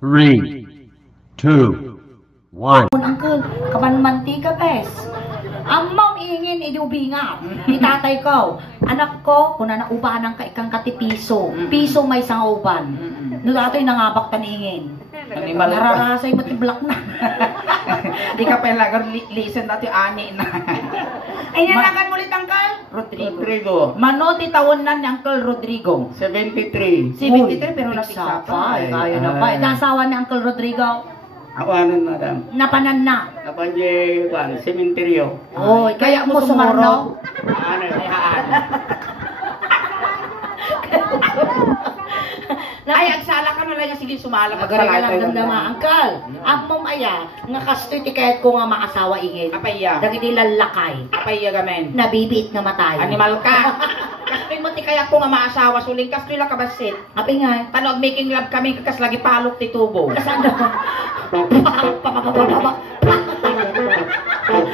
3, 2, 1. Uncle, kapan mantika pes. Amang ingin idubinga. Itatay ko. Anak ko, kung naubanan ka ikang katipiso. Piso may isang uban. Nulatoy nangabak taningin. Nararasay matiblak na. Di ka pala listen dati ani na. Ay nanakan mo ulit, Uncle? Rodrigo. Mano ti tawon na ni Uncle Rodrigo? 73. 73 pero napisapay. napisa Kaya na pa. Nasawa ni Uncle Rodrigo. Awanan, madam. Napanan na. Kapag yung sementeryo. Oy, kaya mo sumarno. Ano, haan. Ay, agsala ka na lang yung sige sumala. Agari ka lang ganda ma, Uncle. Amom aya, nga kastoy ti kahit ko nga maasawa ingin. Apaya. Dagi nila lakay. Apaya gamen. Nabibiit nga matay. Animal ka. Kastoy mo ti kaya ko nga maasawa suling kastoy la kabasit. Api nga. Tanog making love kami kakas lagi palok ti tubo. Kasanda ko.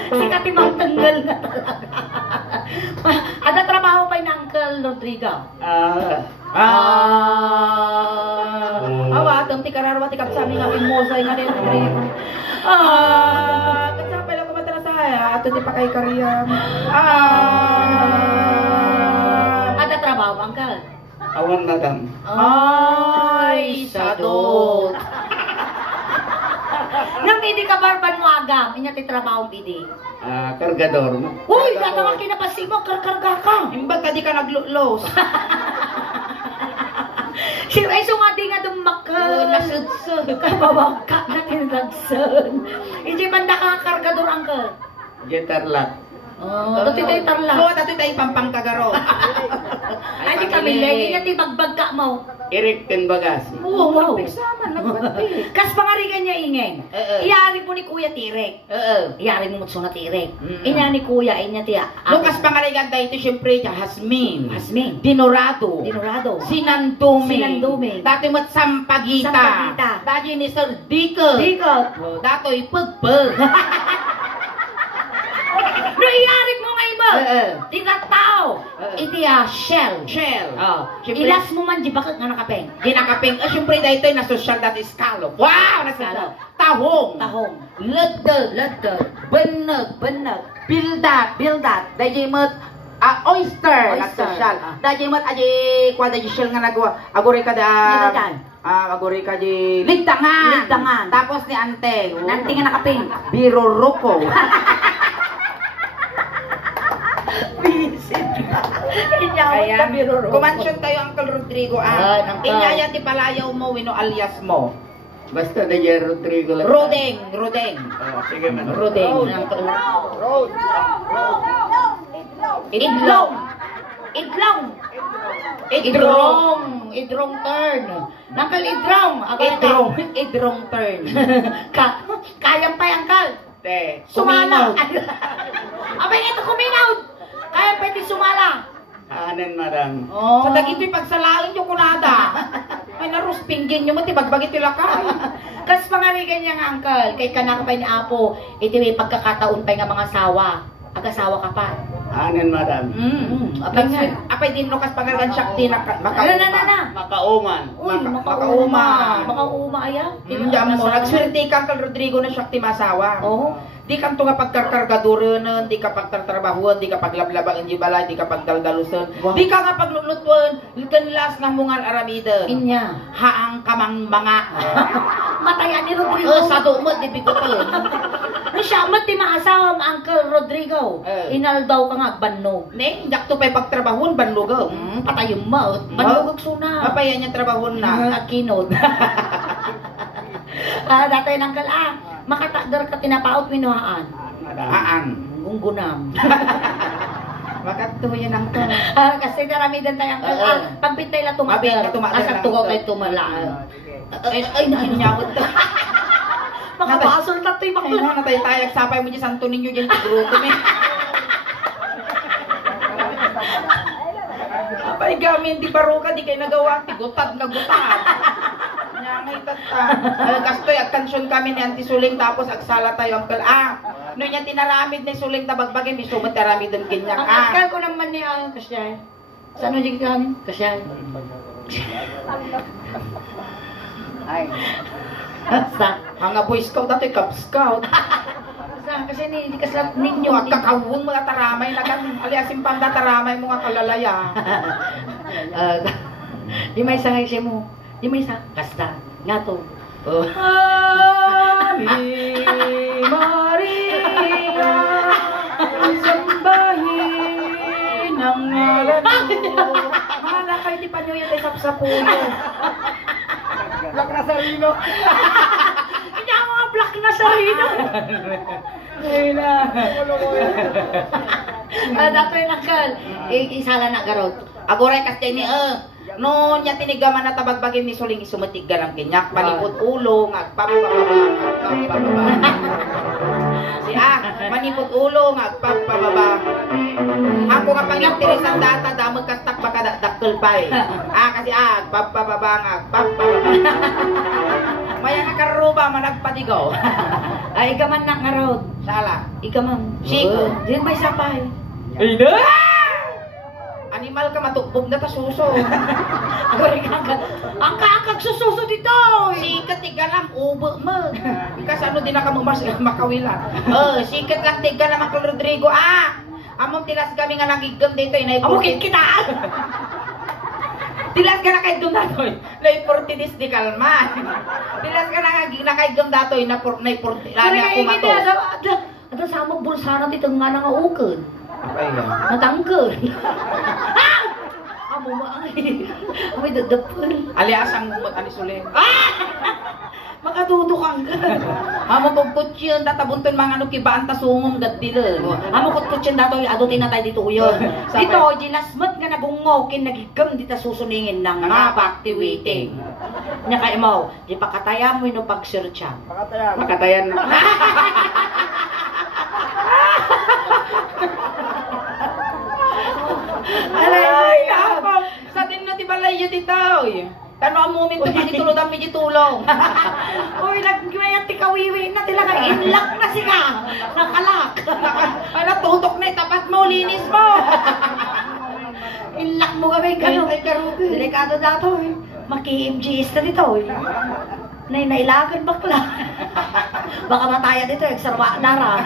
Sikat timang tanggal nga talaga. Ada trabaho pa ni Uncle Rodrigo? Awa, ti kararwa ti kapsami nga pimosay nga din Rodrigo. Kasi pala ko matara sa haya, ato ti pakay kariyam. Ada trabaho, Uncle? Awan, madam. Ay, sadot. Nang hindi ka barban mo agam, inya ti trabaho pidi. Kargador. Uy, datang kinapasi mo, karkarga ka. Imbag ka di ka naglulos. Sino ay sumati nga dumakal. Nasudsud. Kabawaka na tinagsan. Hindi man nakakargador, Uncle. Jetarlat. Dati tayo tarla. Oo, dati tayo pampang kagaro. Ay, di kami lagi nga ti magbagka mo. Erik Bagas. Oo, wow. Nagpiksaman, nagpati. Kas pangarigan niya ingeng. Iyari mo ni Kuya Tirek. Iyari mo mutso na Tirek. Inya ni Kuya, inya tiya. Lukas pangaligan tayo ito, syempre, Hasmin. Hasmin. Dinorado. Dinorado. Sinanduming. Sinanduming. Dati mo't Sampagita. Sampagita. Dati ni Sir Dikot. Dikot. Dato'y Pagpag. No, iyari mo nga iba. Tita tao. Iti Shell. Shell. Syempre, Ilas mo man di bakit nga nakapeng. ginakaping. Syempre, dahil ito'y nasosyal dati scallop. Wow! Nasosyal. Tahong. Tahong. Ledder. Benag. Bildat. Dahil mo't oyster. Nasosyal. Dahil mo't kwa dahil shell nga nagawa. Agore ka Nagadan. agore ka di ligtangan. Tapos ni Ante. Nanti nga nakapeng. Biro Ruko. Ayan, kumansyon tayo, Uncle Rodrigo. Uncle. Inyaya ti palayaw mo, wino alias mo. Basta na yung Rodrigo lang. Rodeng. Sige, man. Rodeng. Idrong turn. Nakal idrong. Idrong turn. Kayang pa yan, Kal. Te. Sumala. Abay, ito kuminaw. Kaya pwede sumala. Anan, madam. Sa dagito'y pagsalain yung kunada. Ay, naruspinggin nyo mo, tibagbagit yung lakay. Kas pangarigan niya nga, Uncle. Kay kanak pa ni Apo. Ito may pagkakataon pa nga mga sawa. Ag-asawa ka pa. Anan, madam. Abay nga. Apay din no, kas pagkagan Shakti na Makauman. Uy, Makauma. Makauma ayaw. Diyan mo, nagswerte ka, Uncle Rodrigo, na Shakti masawa. Oo. Di ka ito nga pagkarkargaduran, di ka pagtartrabahuan, di ka paglablaban di balay, di ka pagdaldalusan, di ka nga paglulutuan, kanlas ng mungan aramidan. Inya. Haang kamang mga. Matayan ni Rodrigo. Sa dumot, di bigutin. No siya, mat di maasawa ang Uncle Rodrigo. Inaldaw ka nga, bannog. Ne, dak to pa'y pagtrabahon, banlugaw. Patayong mo. Bannog suna. Papayan niya trabahon na. Kinod. Datay ng Uncle, makatakdar ka tinapaot minuhaan. Haang. Unggunam. Makatuho yan ang to. Kasi naramidan tayo, Uncle. Pagpintay lang Mabit tumagal. na tumagal Asang lang tugaw to. kayo tumala. Ay, nyawot ka. Makabasol na ito yung Ay, no, natay-tayag sapay mo dyan, santo ninyo dyan, grupo mo. Apay gamin, di baruka, di kayo nagawa, gutad na gutad. Nyangay tata. Gastoy, agkansyon kami ni Auntie Suling, tapos agsala tayo, Uncle. No niya tinaramid ni Suling tabagbagin, may sumot taramid ng ganyan. Ang akal ko naman ni Kasyay. Saan mo dyan kami? Kasyay. Ay. Sa, Mga Boy Scout dati, Cub Scout. kasi hindi ka sila ninyo. Mga kakawong mga taramay na gan. Aliasin panda taramay mga kalalaya. Di may isa nga mo. Di may isa. Kasta. Nga to. Ave Maria, sambahin ang ngalan mo. Mahala kayo, di pa nyo yun ay sapsapulo. Black na sarino. Hindi ako mga black na sarino. Dato yung nakal. Isala na garot. Agoray kasi ni no nya tinigaman na tabagbagin ni suling isumatig galang kinyak malipot ulo ngagpapababa si manipot ulo ngagpapababa ako nga pangitiris ang data damag kastak baka dakkel pa kasi agpapababa ngagpapababa maya nakaruba managpatigaw Ay, ikaw man nakarot. sala Ikaw man. Sigo. Diyan may sapay. animal ka matukbog na ta suso Agori ka. Ang kakag sususo dito. sikat tiga lang ubo mo. Ikas ano din na mas makawilan. Sikat lang tiga lang Uncle Rodrigo. Among tilas kami nga nagigam dito inay Amukit kita. Tilas ka na kay dum datoy. Nay portidis di kalma. Tilas ka na nakaigam datoy na porti. Lani ako mato. Ada sama bulsara dito nga nga ukod. Apay yan. Natangkol. Amo maay. Amoy dadapol. Alias ang ani sule. Makadudukang ka. Amo pagkutsyon tatabunton mga ano kibaan ta sumom gaddilen. Amo kutkutsyon dato yung adutin na tayo dito uyon. Sabay. Dito, ginasmat nga nagungo, kinagigam dita susuningin ng mga activating. Nya kay mo, di pakataya mo yung pag-searcha. Makatayan na. Ay, ako. Sa din na tibalay yun dito. Tano ang moment to pag itulog ang medyo tulong. Uy, nagmayat tikawiwi na tila ka, inlock na sika. Nakalak. Ano, tutok na tapat mo, linis mo. Inlock mo kami, gano'n. Ay, karuga. Delikado dato eh. Maki-MGS na dito eh. Nailagan bakla. Baka mataya dito eh, sarwa nara.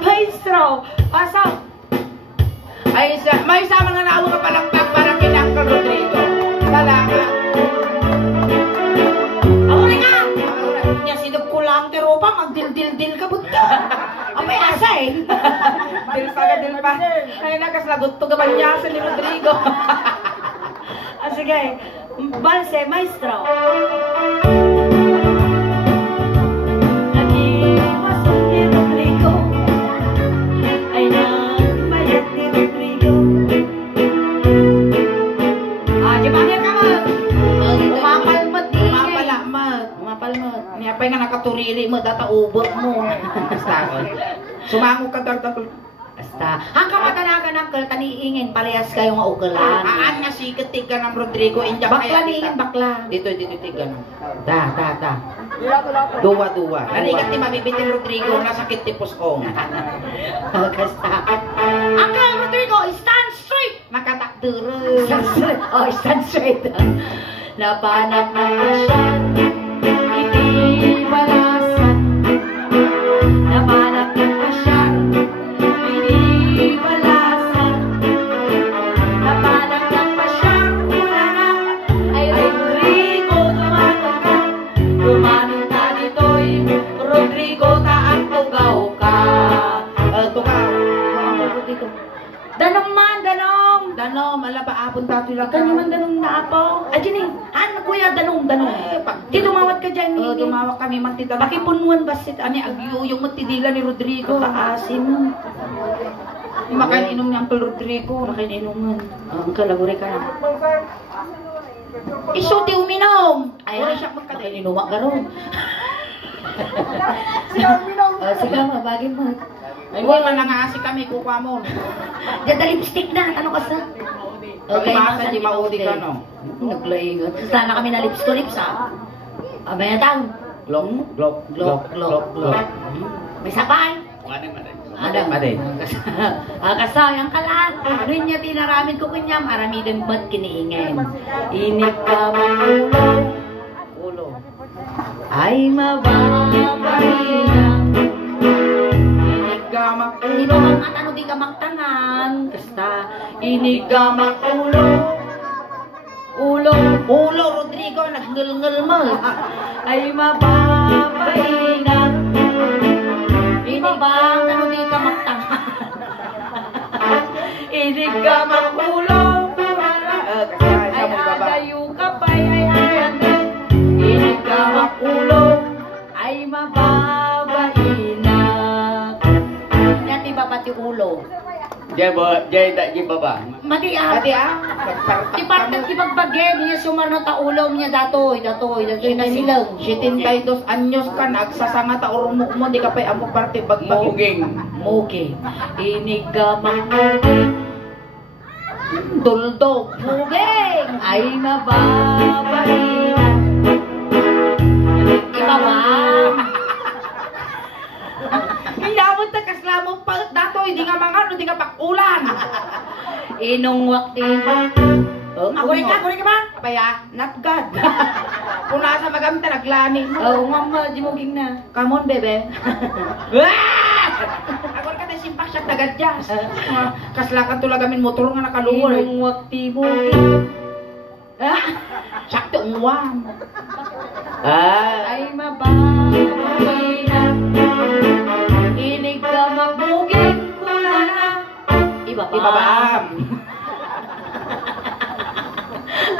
Maestro, pasok. Ay, may sama nga naawa ka palakpak para kay Uncle Rodrigo. Salamat. Ako na nga! Nya sinag ko lang teropa, magdil-dil-dil ka bunta. Amay asa eh. Dil pa. Ay, nakaslagot to gabanyasan ni Rodrigo. Sige, balse, maestro. Nag-iwasok ni Rodrigo. Ay nagbayad ni Rodrigo. Di ba nga ka mo? Umapalmat din. Umapalmat. Niyapay nga nakaturiri mo, data ubot mo. Basta ko. Sumango ka gardagol. Basta, hanggang matanagan ng kal kaniingin, parehas kayo nga ugalan. Nga sikat tiga ng Rodrigo. Inja Bakla niingin, bakla. Dito tiga ng. Da. Duwa. Nanigat ti mabibitin Rodrigo, nasakit ti puskong. Basta. Uncle Rodrigo, stand straight! Nakatakduro. Stand straight. Oh, stand straight. Labanat ng pasyan, hindi balasan. Labanat ng pasyan, hindi balasan. Labanat ng pasyan, mula na ay Rodrigo tumanong ka. Tumanong ka dito'y Rodrigo taang tugaw ka. Tukaw. Danong man, danong! Danom, alaba apon tato lang. Kanyo man danong na apo. Ay, dyan eh. Ano kuya, danong. Di tumawat ka dyan. Tumawak kami magtita. Pakipunuan basit. Ani agyuyong matidila ni Rodrigo. Kaasin mo. Makainom ni Uncle Rodrigo. Makininuman. Ang kalaguri ka na. Iso ti uminom. Ay, Wala siya magkadali. Makininuwa ka ron. Sige, mabagin mo. Ay, wala nga asi kami, kukuha mo. Diyan na lipstick na. Ano ka sa? Basta di maudi ka, no? Naglaingot. Sana kami na lips to lips, ha? Abay na tao. Glok. May sapay. Ano man. Aday. Kasayang kala. Rin niya tinaramin ko kanyam. Aramidang ba't kiniingin. Inig ka ulo. Ulo. Ay mababahinang. Inig ka Di ba mga ano di ka magtangan. Kasta. Inig ka ulo. Ulo. Ulo, Rodrigo, nagnulngul mo. Ay mababahinang. Inig ba ano di ka magtangan. Inig ka ulo. Ay adayo ka pa'y ay ayan. Inig ka ulo. Ay mababahinang. Yan di ba pati ulo? Jay tak di baba. Mati Adi Di parang di pagbagay niya sumano ta ulo niya datoy na silang. 72 anyos ka, nagsasanga ta urumok mo, di ka pa'y amo parte bagbagin. Muging. Mugi. Inig ka manguging. Duldog. Muging. Ay mababahinang. Iba ba? Iyawon ta kaslamong pa dato, hindi nga mga ano, di nga pakulan. Inong wakti. Ako rin ka ba? Kapaya, Not God. kung nasa magamit na naglani mo. Oo, mama, di mo ging na. Come on, bebe. Ako rin ka tayo simpak siya tagadjas. Kaslakan tulagamin motor nga nakaluwal. Inong wakti mo ging. Sakto umuwam. Ay mababahinang. Inig ka magbuging kulana. Iba pa. Ibabam.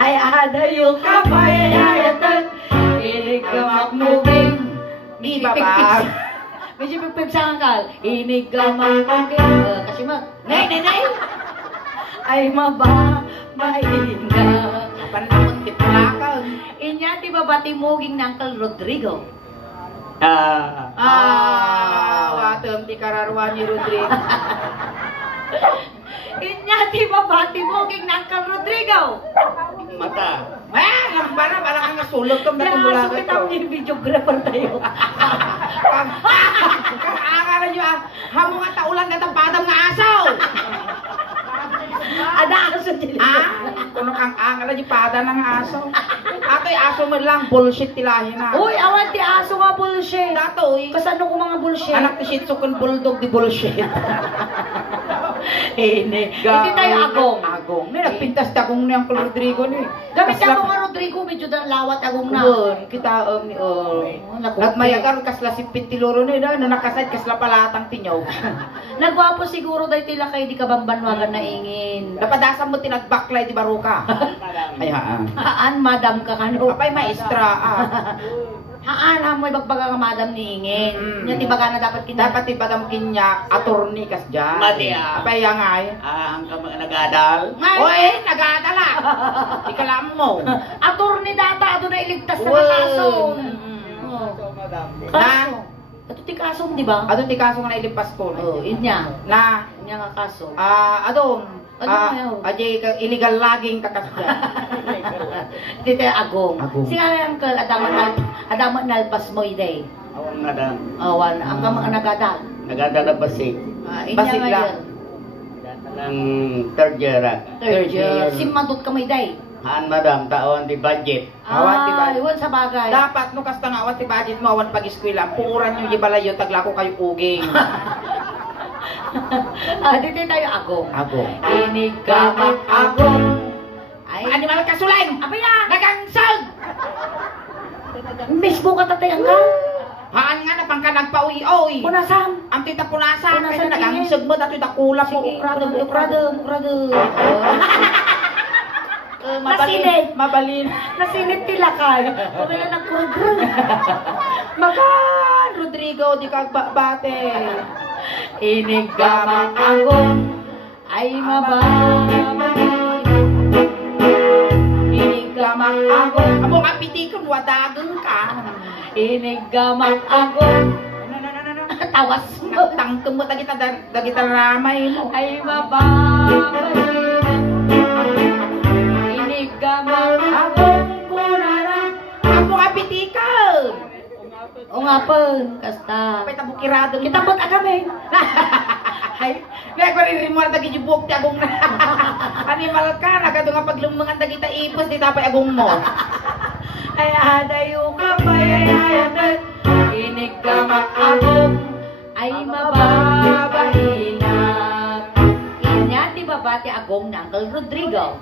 Ay adayo ka pa'y ayatan. Inig ka magbuging. Ibabam. Medyo pagpagsangan ka. Inig ka magbuging. Kasi Nay. ay mababahinang. Panakot di palakal. Inya ti babatimuging ng Uncle Rodrigo. Watem di kararwan ni Rodrigo. Inya ti babatimuging ng Uncle Rodrigo. Mata. Lampara, parang nga sulog kang Kaya natibulagan sukit ang videographer tayo. Akala nyo, hamo nga taulan na tapadang nga asaw. Ada ako sa Kuno kang akala nyo pada ng asaw. Ato'y aso mo lang, bullshit tilahin na. Uy, awan ti aso nga bullshit. Dato'y, Kasano ko mga bullshit? anak ni Shih Tzu kun bulldog di bullshit. Hindi tayo agong. Agong. May nagpintas ta kung niyang kul Rodrigo ni. Gamit ka mga Rodrigo, medyo dan lawat agong na. Kubon, kita ni Nagmayagar kasla si Pintiloro ni na nakasad kasla palatang tinyaw. Nagwapo siguro dahil tila kayo di ka bambanwagan na ingin. Napadasan mo tinagbaklay di baruka. Ay Haan, madam ka kano. Apay maestra. Haan, hamoy bagbaga ka madam ni ingin. Yan tibaga na dapat kita. Dapat ibagam kinyak attorney kas dyan. Mati, ah. Apay ngay. Ang kamang nagadal. Oy, nagadala. Di ka lang mo. Attorney data, ito na iligtas na Well, kaso. Na? Kaso. Ito ti kaso, di ba? Adong ti kaso nga nailipas ko. Oo, inya. Na, Inya nga kaso. adong. Ano kayo? Ajay ka illegal logging kakasya. Dito yung agong. Agong. Si Uncle, adaman nalpas mo iday. Awan na dan. Awan, ang kamang nagadal. Nagadal na basig. Inya Basig nga lang. yun. Ng third year. Third year. year. Simadot ka may day. Haan madam, taon di budget. Awan, diba? Iwan sa bagay. Dapat no kasta nga awat ti budget mo awan pag-eskwela. Puuran yung ibalayo taglako kayo uging. Dito tayo agong. Agong. Inig ka mag-agong. Ay, Animal kasuleng! apa yan? Nagangsag! Mismo ka tatayang ka? Haan nga na pang ka nagpa-uy-oy. Punasam. Ang tita punasa, Punasan kaya nagangsag mo dati dakulap mo. Ukrado. Mabalin. Mabalin. Nasinit tila ka. Kami na nagkurugro. Makan! Rodrigo, di ka bate. Inig ka mag-agong. Ay mababay. Inig ka mag-agong. Amo nga pitikon, wadagan ka. Inig ka mag-agong. Tawas mo. Tangkong mo, dagita ramay mo. Ay mababay. Inig ka mag-agong. Kunara. Amo nga pitikon. O nga po, kasta. Apay tabukirado. Kita ba't kami? Ay, may ko rin mo na tagijibuk ti agong na. Animal ka, nagado nga paglumangan tagita ipos, di tapay agong mo. Ay adayo ka pa, ay inig ka makabong, ay mababahina. Inya, di ba ba ti agong na Uncle Rodrigo?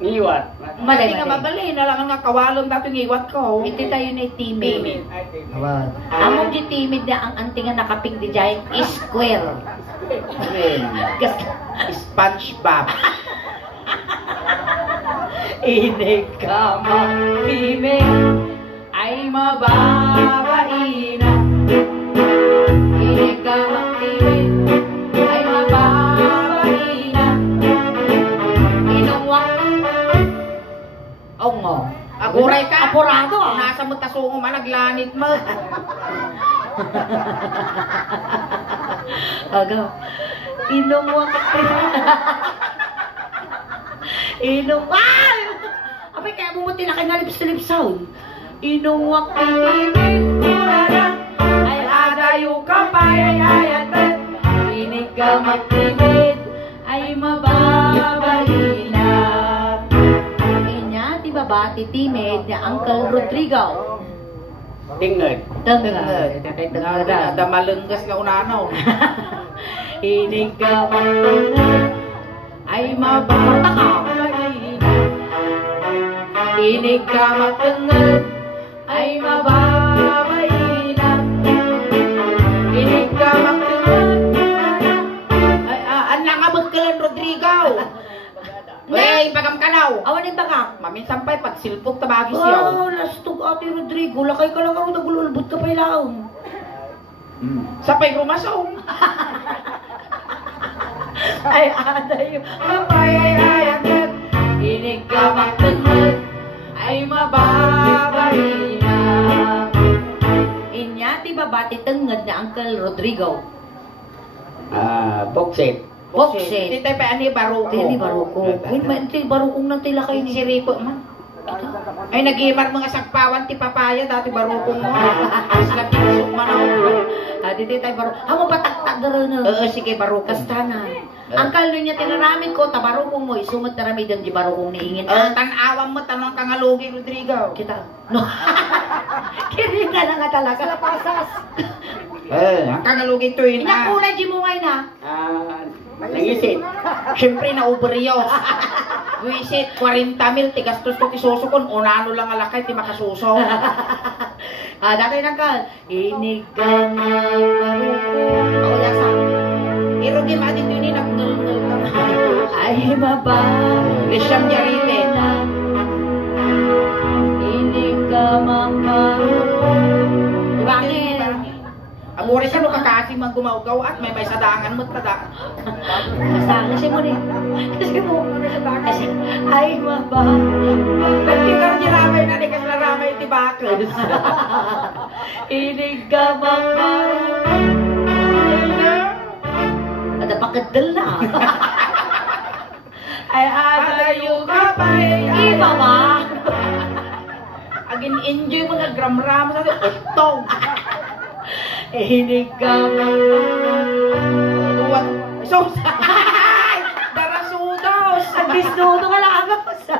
Iwat. Mali nga mabali, nalangan nga kawalong dato ng iwat ko. Iti tayo na timid. Timid. Among di timid na ang antingan nakaping di dyan, square. SpongeBob. Inig ka timid, ay mababaina. Inig ka timid, ay mababaina. Inungwak. Ongo. Aguray ka. Apurado ah. Nasa mo tasungo man, naglanit mo. Agaw. Inungwak. Inungwak. Apay, kaya bumuti na kayo nga lips-to-lips sound. Inungwak titibig kurara, ay adayo ka pa, ay ayatan. Inig ka magtibid, ay mababahina. Inya, di ba ba, titimid ni Uncle Rodrigo? Tingad. Tengad. Ada malenggas nga unanaw. Inig ka magtungad, ay mababahina. Inig ka magtungad, ay mababahina. Inig ka magtungad, Ay, anlang abot ka lang, Rodrigo. Wey, bagam-kanaw. awan yung baka. Maminsan pa'y pagsilpok tabagi siya. Oh, lastog ate Rodrigo, lakay ka lang ako, nagululbot ka pa ilaong. Sa pa'y rumasong. Ay, aday, kapay, ay, ayagad. Inig ka magtungad, ay mababahina. Inya, di ba bati tungad na Uncle Rodrigo? Boksit. Boksit. Di tayo pa ani baruko. Hindi baruko. Hindi barukong nang tila kayo ni Siripo man. Ay, nag-iimar mga sakpawan ti papaya, dati barukong mo. Sila pinsok man ako. Dito tayo baro. Hamo pataktak na rin na. Oo, sige, barukong. Kastanan. Ang kalno niya tinaramid ko, tabarukong mo, isumot taramid ang di barukong niingin. Tanawang mo, tanong kang alugi, Rodrigo. Kita. No. Kiri ka na nga talaga. Lapasas. Ang kang alugi to yun. Inakulay di mo ngayon na. Nangisit. Siyempre, na-uberyos. Wisit, 40 mil, tigastos ko ti susukon, unano lang alakay, ti makasuso. Dati nang kal. Inig ka marukong. Ako yasa. Irugi matin yun nagdul-dul ka. Ay maba. Lisyam yaritin. Inig ka marukong. Bakit? Amore ka no kakasi man gumaugaw at may sadangan mo tada. Kasama siya mo rin. Kasi mo. Kasi, ay maba. Pagti ka rin ramay na, di ka sila ramay ti bakos. Inig ka marukong. Ada pakadal na. Ay adayo ka pa. Iba ba? Agin enjoy mga gram-ram sa utong. Inig ka Tuwat. Sos! Darasudos! Ang bisnudo ka lang ako sa...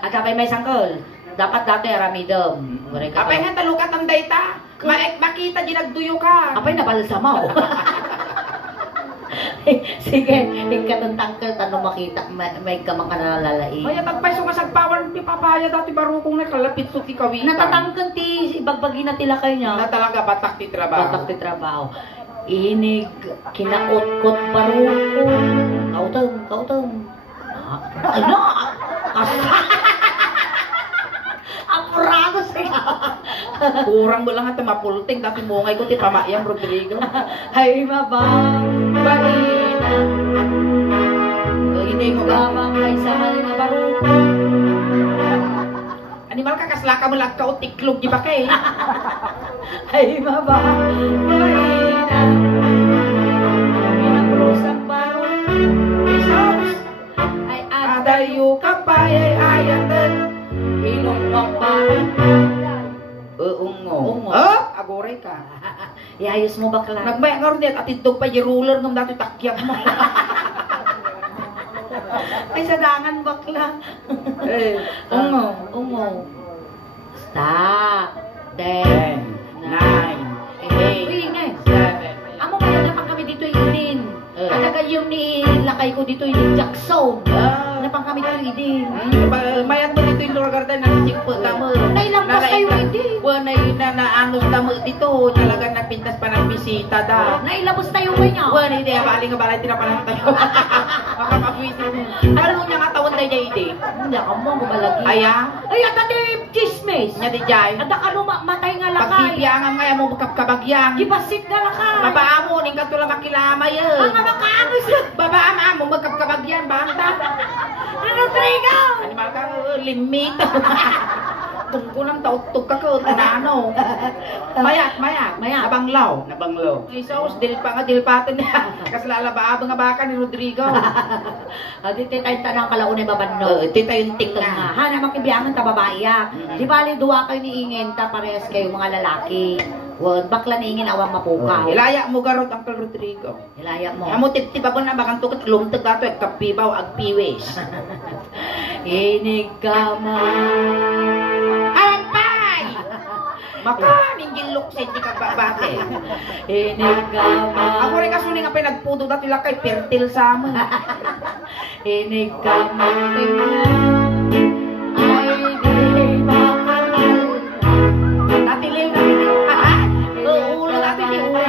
At kapay may sangkol. Dapat dati aramidom. Apay nga talukat ang dayta. Makita di nagduyo ka. Apay nabalsamaw. Sige, ikatong tangkal tanong makita, may ka mga nalalai. Maya tagpay so kasagpawan ti papaya dati barukong nakalapit so ti kawitan. Natatangkan ti ibagbagi na tila kayo niya. Na talaga batak ti trabaho. Batak ti trabaho. Inig, kinaot-kot barukong. Kautong. Ano? Apurado siya. Kurang mo lang at mapulting dati mungay ko ti pamayang Rodrigo. Ay mababahina. Hindi mo ba? Gamang ay samal na barukong. Animal ka kaslaka mo lang ka o tiklog di ba kay? Ay mababahina. Pinakrus ang barukong. Isos! Ay Adayo ka pa ay ayatan. Ilong ang barukong. Ungo. Ungo. Oh, oray ka. Iayos mo bakla. Nagmaya nga rin at itog pa yung ruler ng dati takyak mo. Ay, sadangan bakla. Ungo. Ungo. Stop. 10, 9, 8, Ingay. 7. Amo kaya na pang kami dito idin. Kataga yung ni lakay ko dito yung Jackson. Na pang kami dito idin. Mayan mo dito yung Lord Garden na sisingpo tamo. Nailampas kayo idin. Wala na anos tamo dito. Talagang napintas pa ng bisita da. Nailabos tayo ba niya? Wala hindi. Bali nga balay tinapalang tayo. Makapagwisin mo. Ano niya nga tawon tayo niya ide? Hindi ako mo gumalagi. Aya? Ay, at ate chismis. Nya di jay. At ano matay nga lakay. Pagbibiyangan nga mo magkabagyang. Gibasit nga lakay. Babaamo ning katula makilama yun. Ang makaamos yun. Babaama mo magkabagyan banta. Rodrigo! Animal ka limit. Tungko ng tautog ka ko tanano. Mayat. Mayat. Abanglaw. Nabanglo. Isos dilpatin niya. Kas lalaba nga baka ni Rodrigo. Adi tayo tanang kalaunay babando. Ito yung ting Nga, nga. hana makibiyangan ta babae ya. Di bali duwa kayo ni Ingen ta parehas kayo mga lalaki. Wag bakla ni Ingen awang mapukaw. Ilaya mo garot Uncle Rodrigo. Ilaya mo. Amo tip-tipa ba na bakang tukot lumtag ato at kapibaw ag piwis. Inig ka man. Ampay! Makaning gilok sa hindi ka babate. Inig ka man. Ako rin kasuning nga pinagpudo dati lang kay pertil sa amin. Inig ka man tingnan. Ay di makakal. Natilil. Ulo natin ni ulo.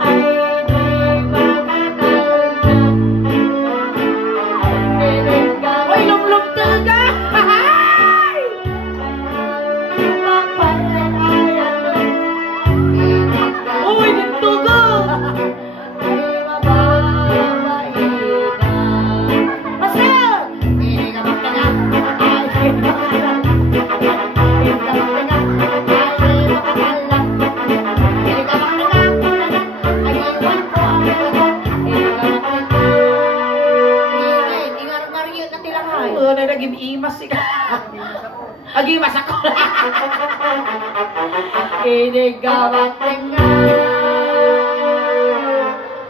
Ay di makakal. Inig ka man. Uy, lumlumtag ka! Ay! Uy, nagtugo! Ay, nagim-imas ka. Agimas ako.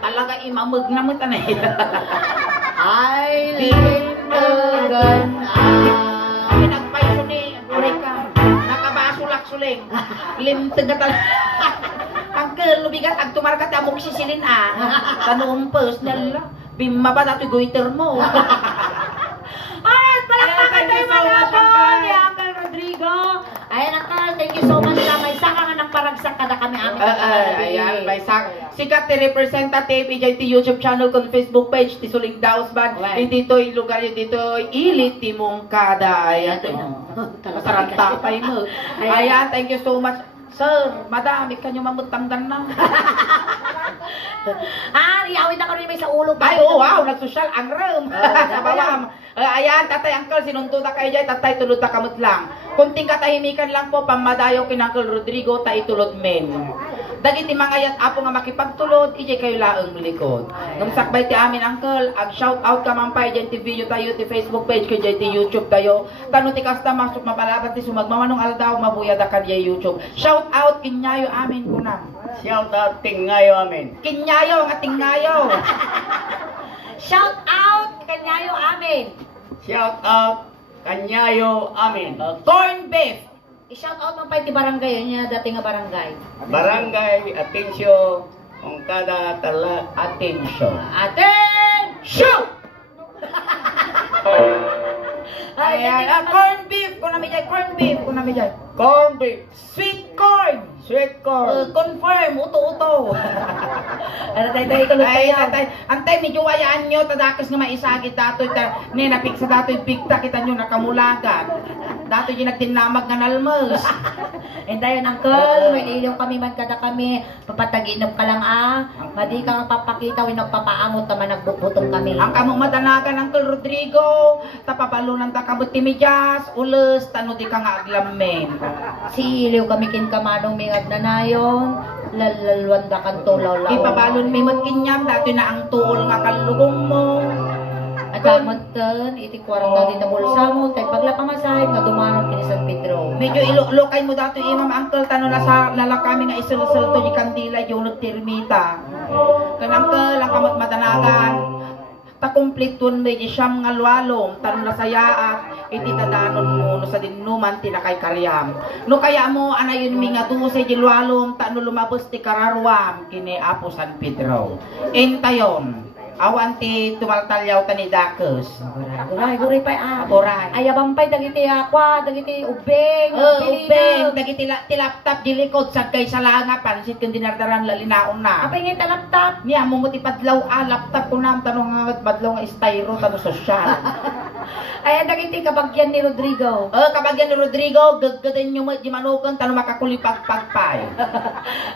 Talaga imamag na mo tanay. Ay, lindagan Kami nagpaiso ni Eureka. Nakabasulak-suling. Limtag na talaga. Uncle, lubigat, ag tumarkat amok sisilin Tanong personal. Bimma ba nato goiter mo? Ay, palakpakan Thank you tayo so much, mga Uncle. ni Uncle Rodrigo. Ayan, Uncle, thank you so much. May saka nga ng paragsak kada kami amin. Ayan, may sikat ni representative EJT YouTube channel kung Facebook page ti Suling Daos Band. Right. Dito'y lugar yun dito'y ilit timong kada. Ayan, masaranta pa mo. Ayan, thank you so much. Sir, madami kanyo mamutanggan na. Iyawin na kami may sa ulo. Ay, oh, wow, nagsosyal ang room. Sa bawam. Ayan, tatay, uncle, sinunto ta kayo dyan, tatay, tulod ta kamot lang. Kunting katahimikan lang po, pamadayo kin Uncle Rodrigo, ta itulod men. Dagiti mga yat apo nga makipagtulod, ijay kayo laeng likod. Nung sakbay ti amin, uncle, ag shout out ka man pa, dyan ti video tayo, ti Facebook page, kaya dyan ti YouTube tayo. Tano ti kasta masuk mapalaban ti sumagmamanong aldaw, mabuya da kanya YouTube. Shout out, kinyayo amin kunam. Shout out tingayo amin. Kinyayo, ang ating ngayo. Shout out kanyayo amin. Shout out kanyayo amin. Corn beef. I-shout out man pa iti barangay niya dati nga barangay. Barangay Atensyo ang kada tala. Attention. Attention! Ayan, corn beef. Kung namin dyan, corn beef. Kung namin dyan. Corn beef. Sweet corn. Sweet corn. Confirm, uto-uto. Ano tayo ikulog Ay, tayo? tatay, antay, medyo wayaan nyo, tadakas nga maisagit dato'y, ninapik sa dato'y bigta, kita nyo, nakamulagan. Dato'y yung nagtinamag nga nalmos. And ayun, Uncle, may iliw kami man kada kami, papataginom ka lang madi ka nga papakita, way nagpapaamot naman nagbubutong kami. Ang kamong madanagan, Uncle Rodrigo, tapabalunan ta kamot timidyas, ulos, tano di ka nga aglamen. Si iliw kami kin kamanong mingag na nayon, lalalwanda kan tulaw-law. Ipabalon may magkinyam, dato'y na ang tuol nga kalugong mo. At Nakamantan, iti kwarta dito bulsa mo, tay paglapamasahe nga dumanon kini San Pedro. Medyo ilokay mo dato imam uncle tano na sa lala kami nga isul-sul to di kandila yung termita. Kanang lang kamot matanagan. Takumplitun medyo siyam nga luwalom tano na sayaat iti tadanon mo no sa dinuman tinakay karyam. No kaya mo anayon mi nga 12 di luwalom tano lumabos ti kararwam kini Apo San Pedro. Entayon awan ti tumaltalyaw tani dakes. Guray pa Oray. ayabampay dagiti akwa, dagiti ubeng, Ubeng, dagiti ti laptop di likod sagkay sa langa pansit kun dinardaran lalinaon na. Apay nga talaptap. Niya mo ti padlaw laptop ko nam tanong nga badlaw nga styro tanong sosyal. Ay dagiti kabagyan ni Rodrigo. Kabagyan ni Rodrigo, gaggadan nyo mo di manukan tanong makakulipagpagpay.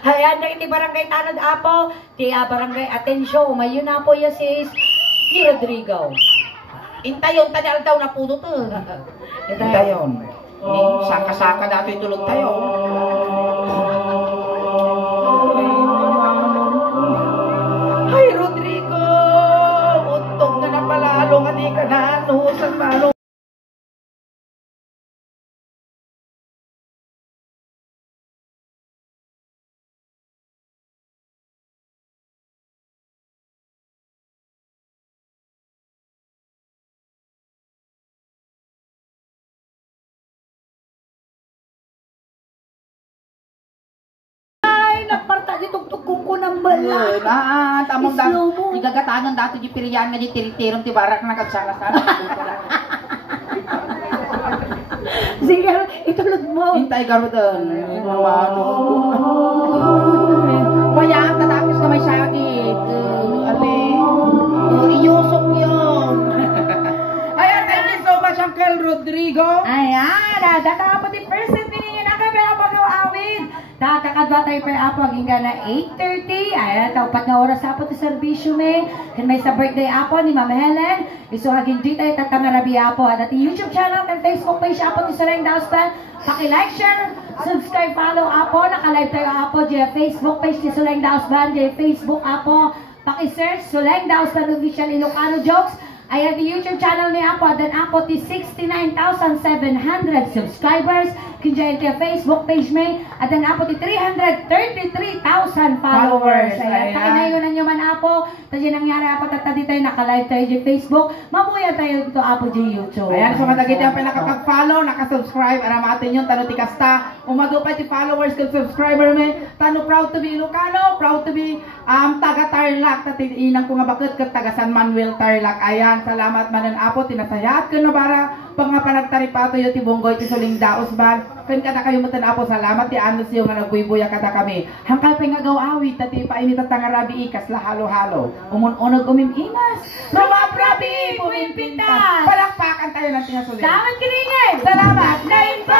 Ayan dagiti barangay tanod Apo, ti barangay Atensyo, mayon na po ya sis ni Rodrigo. Intayon tanyal daw na puno to. Intayon. Ni saka-saka dato itulog tayo. Ay Rodrigo, untog na napalalo nga di ka na anusan malo. Nagparta di tugtugkong ko ng bala. Tamang Slow mo. igagatangan dato di piriyan nga di tiritiron ti barak na kagsala-sala. Sige, itulog mo. Hintay ka doon. Kaya tatapos na may sakit. Iyusok yun. Ayan, thank you so much, Uncle Rodrigo. Ayan, data po di person piningin na kami ang pag-awawin. Nakakadwa tayo per apo, hanggang ka na 8:30. Ayan, taupat na oras apo ti servisyo me. Kan may sa birthday apo ni Mama Helen. Iso haging di tayo tatangarabi apo. At ti YouTube channel kan Facebook page apo ti Suleng Dauspan. Paki-like, share, subscribe, follow apo. Naka-live tayo apo di Facebook page ti Suleng Dauspan. Di Facebook apo. Paki-search Suleng Dauspan Official Ilocano Jokes. Ayan, the YouTube channel ni Apo, dan Apo, ti 69,700 subscribers. Kinjayan ti Facebook page may, at dan Apo, ti 333,000 followers. Ayan, takinayon na nyo man Apo. Tadya nangyari Apo, tatadi tayo, naka-live tayo di Facebook. Mabuya tayo dito Apo di YouTube. Ayan, so matagit yung nakapag-follow, nakasubscribe, aramatin yun, tano ti kasta, umagupay ti followers kung subscriber may, tano proud to be Ilocano, proud to be taga Tarlac, tati inang ko nga bakit kat taga San Manuel Tarlac. Ayan, salamat manan Apo, tinasayat ko na bara, pag nga panagtaripato yung ti Bonggoy, ti Suling Daos ban, kan kada kayo matan Apo, salamat ti anos yung nga nagbuibuya kada kami. Hangkal pa nga gawawit, tati painit at tangarabi ikas, lahalo-halo, umunog umiminas, lumabrabi, pumimpintas, palakpakan tayo ng tinasulit. Salamat kiringin! Salamat! Na-invite!